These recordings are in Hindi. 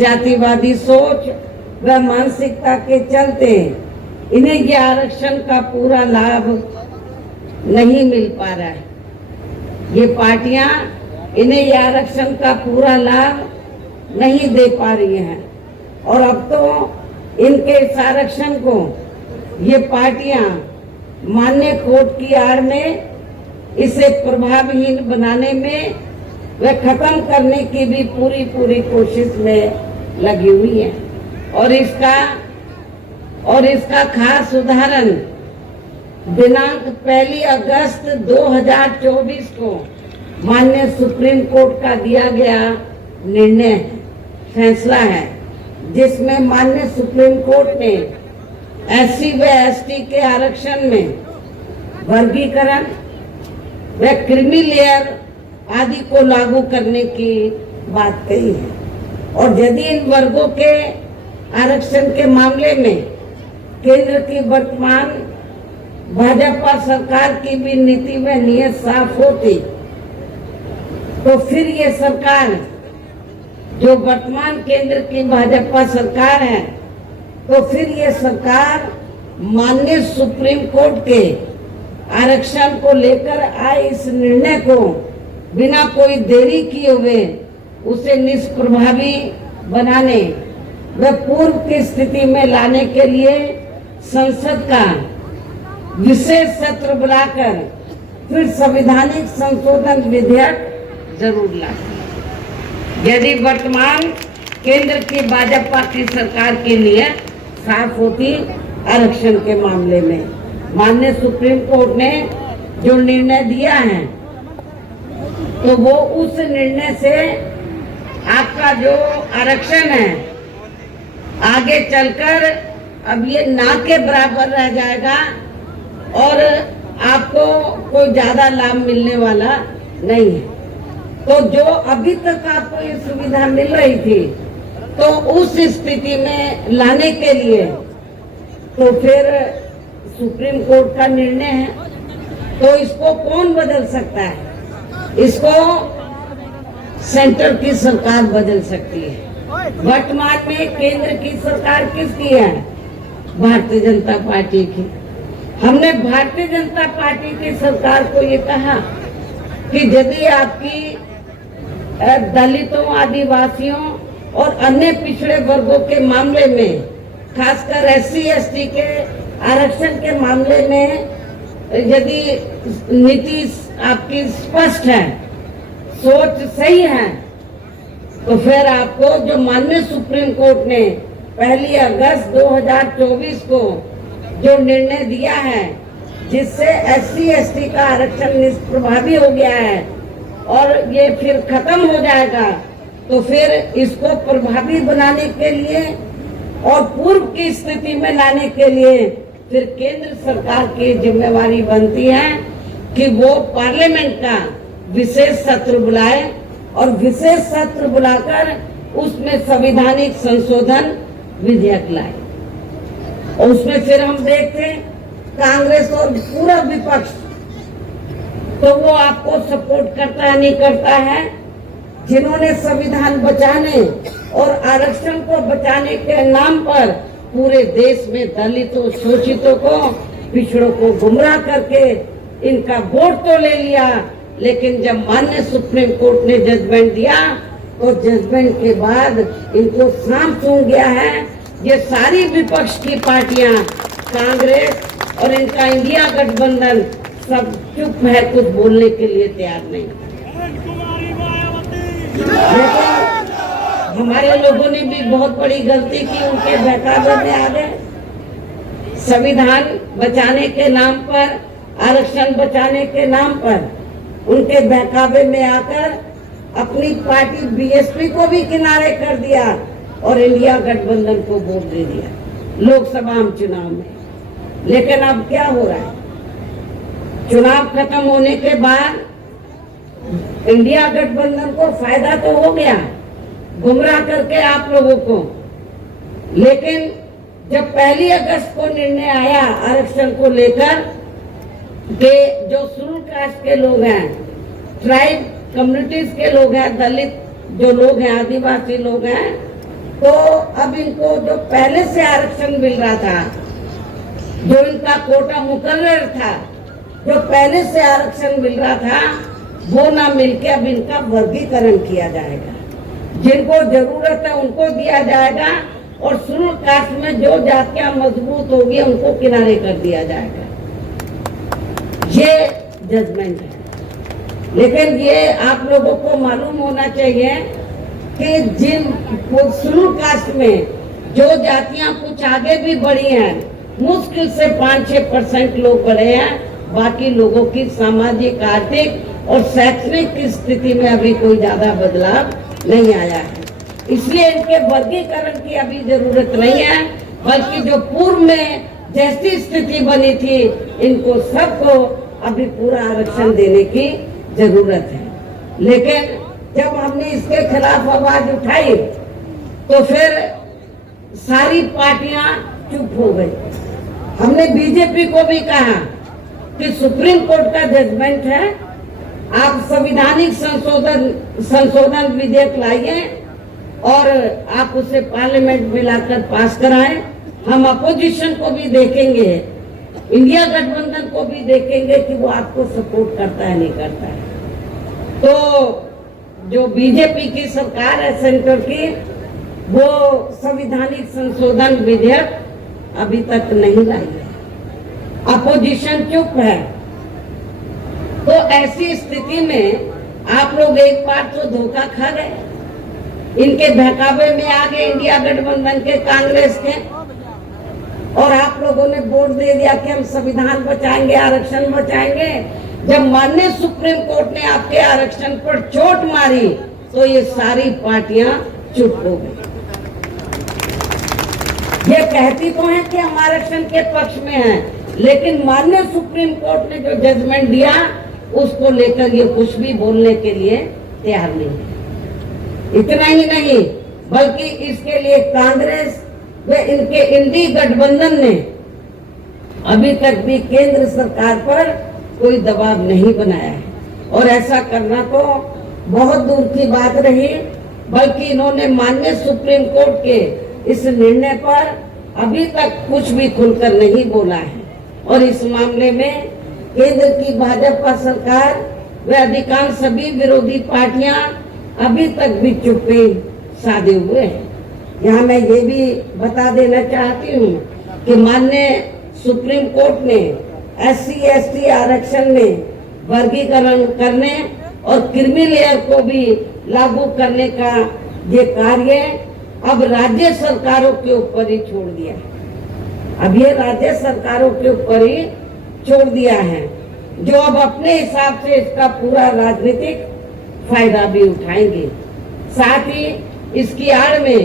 जातिवादी सोच व मानसिकता के चलते इन्हें ये आरक्षण का पूरा लाभ नहीं मिल पा रहा है। ये पार्टियां इन्हें ये आरक्षण का पूरा लाभ नहीं दे पा रही हैं और अब तो इनके इस आरक्षण को ये पार्टियां मान्य कोर्ट की आड़ में इसे प्रभावहीन बनाने में व खत्म करने की भी पूरी कोशिश में लगी हुई है। और इसका खास उदाहरण दिनांक 1 अगस्त 2024 को माननीय सुप्रीम कोर्ट का दिया गया निर्णय फैसला है, जिसमें माननीय सुप्रीम कोर्ट ने एससी व एसटी के आरक्षण में वर्गीकरण व क्रीमी लेयर आदि को लागू करने की बात कही है। और यदि इन वर्गों के आरक्षण के मामले में केंद्र की वर्तमान भाजपा सरकार की भी नीति व नीयत साफ होती तो फिर ये सरकार, जो वर्तमान केंद्र की भाजपा सरकार है, तो फिर ये सरकार माननीय सुप्रीम कोर्ट के आरक्षण को लेकर आए इस निर्णय को बिना कोई देरी किए हुए उसे निष्प्रभावी बनाने व पूर्व की स्थिति में लाने के लिए संसद का विशेष सत्र बुलाकर फिर संवैधानिक संशोधन विधेयक जरूर लाए। यदि वर्तमान केंद्र की भाजपा की सरकार के लिए साफ होती आरक्षण के मामले में, माननीय सुप्रीम कोर्ट ने जो निर्णय दिया है तो वो उस निर्णय से आपका जो आरक्षण है आगे चलकर अब ये ना के बराबर रह जाएगा और आपको कोई ज्यादा लाभ मिलने वाला नहीं है। तो जो अभी तक आपको ये सुविधा मिल रही थी तो उस स्थिति में लाने के लिए तो फिर सुप्रीम कोर्ट का निर्णय है, तो इसको कौन बदल सकता है? इसको सेंटर की सरकार बदल सकती है। वर्तमान में केंद्र की सरकार किसकी है? भारतीय जनता पार्टी की। हमने भारतीय जनता पार्टी की सरकार को ये कहा कि यदि आपकी दलितों, आदिवासियों और अन्य पिछड़े वर्गों के मामले में, खासकर एससी एसटी के आरक्षण के मामले में यदि नीति आपकी स्पष्ट है, सोच सही है, तो फिर आपको जो माननीय सुप्रीम कोर्ट ने 1 अगस्त 2024 को जो निर्णय दिया है, जिससे एससी एसटी का आरक्षण निष्प्रभावी हो गया है और ये फिर खत्म हो जाएगा, तो फिर इसको प्रभावी बनाने के लिए और पूर्व की स्थिति में लाने के लिए फिर केंद्र सरकार की जिम्मेवारी बनती है कि वो पार्लियामेंट का विशेष सत्र बुलाए और विशेष सत्र बुलाकर उसमें संवैधानिक संशोधन विधेयक लाए। और उसमें फिर हम देखते हैं कांग्रेस और पूरा विपक्ष तो वो आपको सपोर्ट करता है नहीं करता है, जिन्होंने संविधान बचाने और आरक्षण को बचाने के नाम पर पूरे देश में दलितों, शोषितों को, पिछड़ों को गुमराह करके इनका वोट तो ले लिया, लेकिन जब माननीय सुप्रीम कोर्ट ने जजमेंट दिया तो जजमेंट के बाद इनको सांप सूंघ गया है। ये सारी विपक्ष की पार्टियां, कांग्रेस और इनका इंडिया गठबंधन सब चुप है, कुछ बोलने के लिए तैयार नहीं। हमारे लोगों ने भी बहुत बड़ी गलती की, उनके बहकावे में आ गए। संविधान बचाने के नाम पर, आरक्षण बचाने के नाम पर उनके बहकावे में आकर अपनी पार्टी बीएसपी को भी किनारे कर दिया और इंडिया गठबंधन को वोट दे दिया लोकसभा चुनाव में। लेकिन अब क्या हो रहा है? चुनाव खत्म होने के बाद इंडिया गठबंधन को फायदा तो हो गया गुमराह करके आप लोगों को, लेकिन जब 1 अगस्त को निर्णय आया आरक्षण को लेकर कि जो शेड्यूल कास्ट के लोग हैं, ट्राइब कम्युनिटीज के लोग हैं, दलित जो लोग हैं, आदिवासी लोग हैं, तो अब इनको जो पहले से आरक्षण मिल रहा था, जो इनका कोटा मुकर्रर था, जो पहले से आरक्षण मिल रहा था, वो ना मिलके अब इनका वर्गीकरण किया जाएगा। जिनको जरूरत है उनको दिया जाएगा और शेड्यूल कास्ट में जो जातियां मजबूत होगी उनको किनारे कर दिया जाएगा। ये जजमेंट है। लेकिन ये आप लोगों को मालूम होना चाहिए कि जिन शेड्यूल कास्ट में जो जातियां कुछ आगे भी बढ़ी हैं, मुश्किल से 5-6% लोग बढ़े हैं, बाकी लोगों की सामाजिक, आर्थिक और शैक्षणिक की स्थिति में अभी कोई ज्यादा बदलाव नहीं आया है। इसलिए इनके वर्गीकरण की अभी जरूरत नहीं है, बल्कि जो पूर्व में जैसी स्थिति बनी थी, इनको सबको अभी पूरा आरक्षण देने की जरूरत है। लेकिन जब हमने इसके खिलाफ आवाज उठाई तो फिर सारी पार्टियां चुप हो गई। हमने बीजेपी को भी कहा कि सुप्रीम कोर्ट का जजमेंट है, आप संविधानिक संशोधन विधेयक लाइए और आप उसे पार्लियामेंट में लाकर पास कराएं। हम अपोजिशन को भी देखेंगे, इंडिया गठबंधन को भी देखेंगे कि वो आपको सपोर्ट करता है नहीं करता है। तो जो बीजेपी की सरकार है सेंटर की, वो संविधानिक संशोधन विधेयक अभी तक नहीं लाई है, अपोजिशन चुप है। तो ऐसी स्थिति में आप लोग एक बार तो धोखा खा गए, इनके बहकावे में आ गए इंडिया गठबंधन के, कांग्रेस के, और आप लोगों ने वोट दे दिया कि हम संविधान बचाएंगे, आरक्षण बचाएंगे। जब माननीय सुप्रीम कोर्ट ने आपके आरक्षण पर चोट मारी तो ये सारी पार्टियां चुप हो गई। ये कहती तो है कि हम आरक्षण के पक्ष में हैं, लेकिन माननीय सुप्रीम कोर्ट ने जो जजमेंट दिया उसको लेकर ये कुछ भी बोलने के लिए तैयार नहीं है। इतना ही नहीं, बल्कि इसके लिए कांग्रेस व इनके इंडी गठबंधन ने अभी तक भी केंद्र सरकार पर कोई दबाव नहीं बनाया है, और ऐसा करना तो बहुत दूर की बात रही, बल्कि इन्होंने माननीय सुप्रीम कोर्ट के इस निर्णय पर अभी तक कुछ भी खुलकर नहीं बोला है। और इस मामले में केंद्र की भाजपा सरकार व अधिकांश सभी विरोधी पार्टियां अभी तक भी चुप्पी साधे हुए हैं। यहाँ मैं ये भी बता देना चाहती हूँ कि माननीय सुप्रीम कोर्ट ने SC/ST आरक्षण में वर्गीकरण करने और क्रीमी लेयर को भी लागू करने का ये कार्य अब राज्य सरकारों के ऊपर ही छोड़ दिया है। अब ये राज्य सरकारों के ऊपर ही छोड़ दिया है, जो अब अपने हिसाब से इसका पूरा राजनीतिक फायदा भी उठाएंगे। साथ ही इसकी आड़ में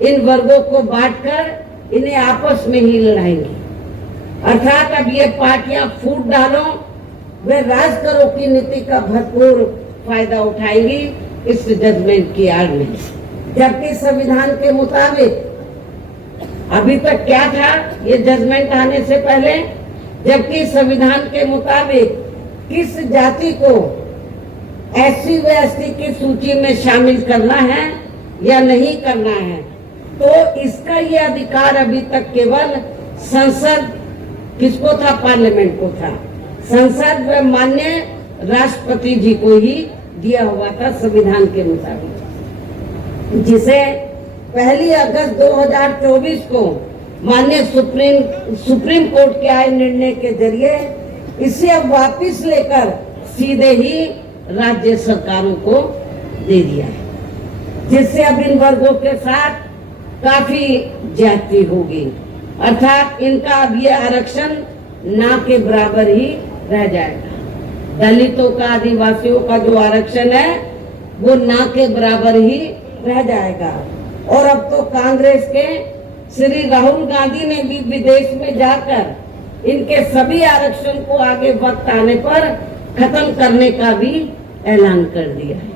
इन वर्गों को बांटकर इन्हें आपस में ही लड़ाएंगे। अर्थात अब ये पार्टियां फूट डालो वे राज करो की नीति का भरपूर फायदा उठाएंगी इस जजमेंट की आड़ में। जबकि संविधान के मुताबिक अभी तक क्या था ये जजमेंट आने से पहले, जबकि संविधान के मुताबिक किस जाति को SC व ST की सूची में शामिल करना है या नहीं करना है, तो इसका ये अधिकार अभी तक केवल संसद, किसको था, पार्लियामेंट को था, संसद व माननीय राष्ट्रपति जी को ही दिया हुआ था संविधान के मुताबिक, जिसे 1 अगस्त 2024 को माननीय सुप्रीम कोर्ट के आए निर्णय के जरिए इसे अब वापस लेकर सीधे ही राज्य सरकारों को दे दिया है, जिससे अब इन वर्गों के साथ काफी ज्यादती होगी। अर्थात इनका अब ये आरक्षण ना के बराबर ही रह जाएगा। दलितों का, आदिवासियों का जो आरक्षण है वो ना के बराबर ही रह जाएगा। और अब तो कांग्रेस के श्री राहुल गांधी ने भी विदेश में जाकर इनके सभी आरक्षण को आगे वक्त आने पर खत्म करने का भी ऐलान कर दिया है।